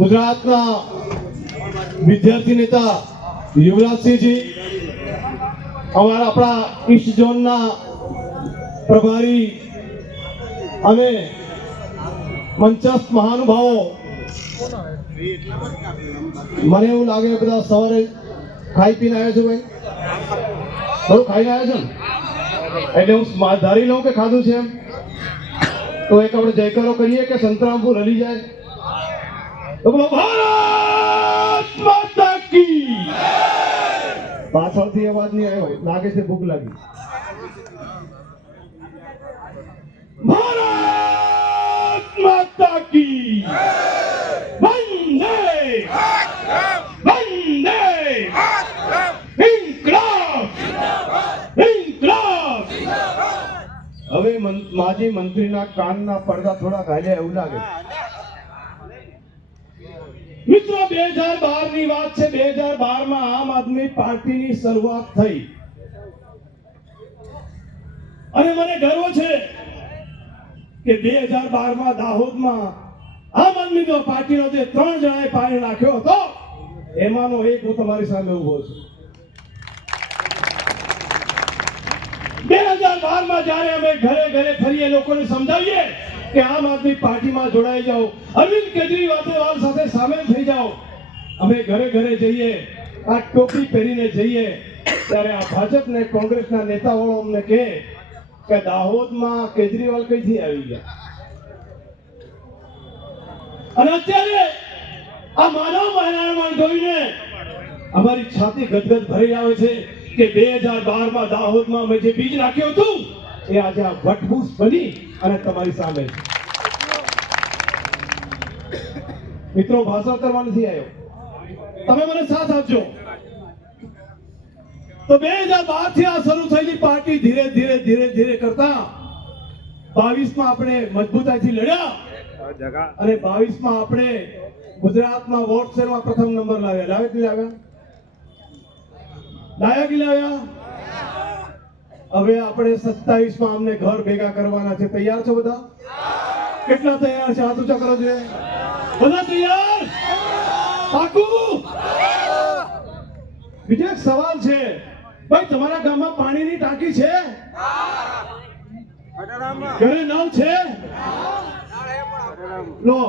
ગુજરાતના વિદ્યાર્થી નેતા યુવરાજસિંહજી, આપણા ઈસ્ટ ઝોનના પ્રભારી અને મંચસ્થ મહાનુભાવો, મને એવું લાગે બધા સવારે ખાઈ પીને આવ્યા છો. ભાઈ થોડું ખાઈને આવ્યા છો ને, એટલે હું ધારી લઉં કે ખાધું છે એમ. તો એક આપણે જયકારો કરીએ કે સંતરામપુર હલી જાય. તો બોલો ભારત માતા કી. પાછળથી અવાજ નહીં આવ્યો, લાગે છે ભૂખ લાગી. ભારત માતા કી વંદે વંદે ઇન્કલાબ ઇન્કલાબ. હવે માજી મંત્રીના કાનના પડદા થોડા ઘાલ્યા એવું લાગે. મિત્રો 2012 ની વાત છે. 2012 માં આમ આદમી પાર્ટીની શરૂઆત થઈ અને મને ગર્વ છે કે 2012 માં દાહોદમાં આમ આદમી પાર્ટીનો જે 3 જણાએ પાણી નાખ્યો હતો એમાંનો એક હું તમારી સામે ઉભો છું. 2012 માં જ્યારે અમે ઘરે ઘરે ફરીએ, લોકોને સમજાવીએ કે આમ આદમી પાર્ટીમાં જોડાઈ જાઓ, અરવિંદ કેજરીવાલ સાથે સામેલ થઈ જાઓ, અમે ઘરે ઘરે જઈએ, આ ટોપી પહેરીને જઈએ, ત્યારે આ ભાજપ ને કોંગ્રેસના નેતાઓ અમને કહે કે દાહોદમાં કેજરીવાલ કઈથી આવી ગયા. અને અત્યારે આ માનવ મહેરામણ જોઈને અમારી છાતી ગદગદ ભરી આવે છે કે 2012 માં દાહોદમાં અમે જે બીજ નાખ્યું હતું એ આજે આ વટવૂસ બની અને તમારી સામે છે. મિત્રો, ભાષણ કરવા નથી આવ્યો, તમે મને સાથ આપજો. તો 2012 થી આ શરૂ થયેલી પાર્ટી ધીરે ધીરે ધીરે ધીરે કરતા 22 માં આપણે મજબૂતાઈથી લડ્યા અને 22 માં આપણે ગુજરાતમાં વોટ શેરમાં પ્રથમ નંબર લાવ્યા. લાવ્યા કે લાવ્યા? લાયા કે લાવ્યા? હવે આપણે 27 માં અમને ઘર ભેગા કરવાના છે. તૈયાર છો બધા? કેટલા તૈયાર છે? હાથ ઊંચા કરો છે. બધા તૈયાર? પાકું? બીજો એક સવાલ છે, ભાઈ તમારા ગામમાં પાણીની ટાંકી છે? ઘરે નળ છે? લો,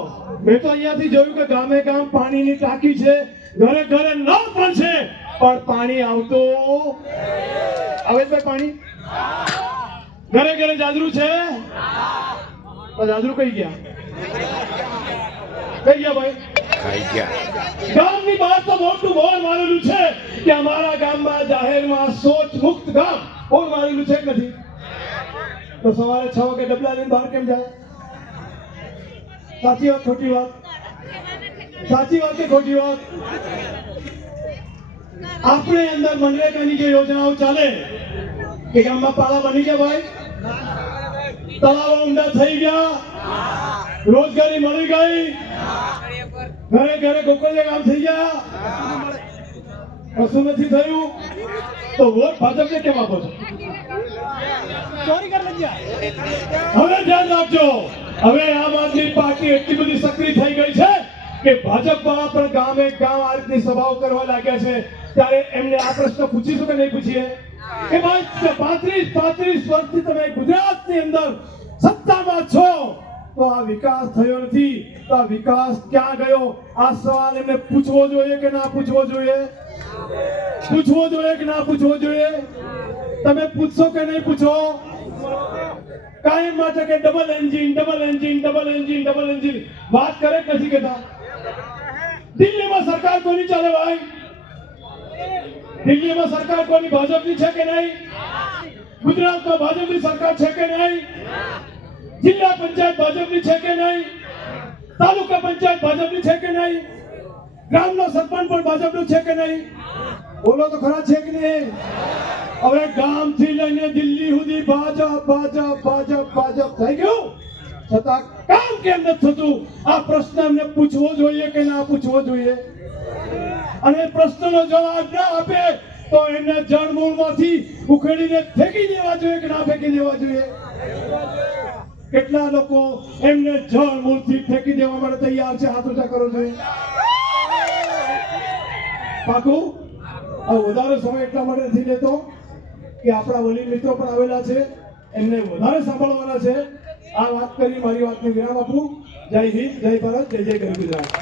મેં તો અહીંયાથી જોયું કે ગામે ગામ પાણીની ટાંકી છે, ઘરે ઘરે નળ પણ છે, પણ પાણી આવતું આવે છે. પાણી ઘરે ઘરે જાજરું છે? જાજરું કઈ ગયા? કઈ ગયા ભાઈ? ગામની બહાર તો મોટું બોર્ડ મારેલું છે કે અમારા ગામમાં જાહેરમાં શૌચ મુક્ત ગામ. બોર્ડ મારેલું છે કે નથી? તો સવારે 6 વાગે ડબલા લઈને બહાર કેમ જાય? સાચી વાત ખોટી વાત? સાચી વાત કે ખોટી વાત? આપણે અંદર મનરેગાની જે યોજનાઓ ચાલે કે ગામમાં પાળા બની ગયા, ભાઈ તળાવો ઊંડા થઈ ગયા, રોજગારી મળી ગઈ, ઘરે ઘરે ગોકળિયા કામ થઈ ગયા, કશું નથી થયું, તો વોટ ભાજપને કેમ આપો છો? હવે ધ્યાન રાખજો, હવે આમ આદમી પાર્ટી એટલી બધી સક્રિય થઈ ગઈ છે કે ભાજપ વાળા પણ ગામે ગામ આ રીતની સભાઓ કરવા લાગ્યા છે. ત્યારે એમને આ પ્રશ્ન પૂછીશું કે નહીં પૂછીએ કે ભાઈ 35 વર્ષથી તમે ગુજરાતની અંદર સત્તામાં છો તો આ વિકાસ થયો નથી, તો આ વિકાસ ક્યાં ગયો? આ સવાલ એમને પૂછવો જોઈએ કે ના પૂછવો જોઈએ? પૂછવો જોઈએ કે ના પૂછવો જોઈએ? તમે પૂછશો કે નહીં પૂછો? કાયમ માટે કે double engine double engine double engine double engine વાત કરે કે નથી કહેતા? દિલ્હીમાં સરકાર કોની ચાલે ભાઈ? દિલ્હીમાં સરકાર કોની? ભાજપની છે કે નહીં? ગુજરાતમાં ભાજપની સરકાર છે કે નહીં? જિલ્લા પંચાયત ભાજપની છે કે નહીં? તાલુકા પંચાયત ભાજપની છે કે નહીં? ગામનો સરપંચ પણ ભાજપનો છે કે નહીં? બોલો તો ખરા, છે કે નહીં? હવે ગામથી લઈને દિલ્હી સુધી ભાજપ ભાજપ ભાજપ ભાજપ થઈ ગયું, છતાં કામ કેમ નથી થતું? આ પ્રશ્ન એમને પૂછવો જોઈએ કે ના પૂછવો જોઈએ? અને પ્રશ્નનો જવાબ ના આપે તો એને જળમૂળમાંથી ઉખેડીને ફેંકી દેવા જોઈએ કે ના ફેંકી દેવા જોઈએ? કેટલા લોકો એમને જળ મૂળથી ફેંકી દેવા માટે તૈયાર છે? હાથ ઊંચા કરો છો. પાકું? હવે વધારે સમય એટલા માટે નથી લેતો કે આપણા વડીલ મિત્રો પણ આવેલા છે, એમને વધારે સાંભળવાના છે. આ વાત કરી મારી વાતને વિરામ આપું. જય હિન્દ, જય ભારત, જય જય ગરવી ગુજરાત.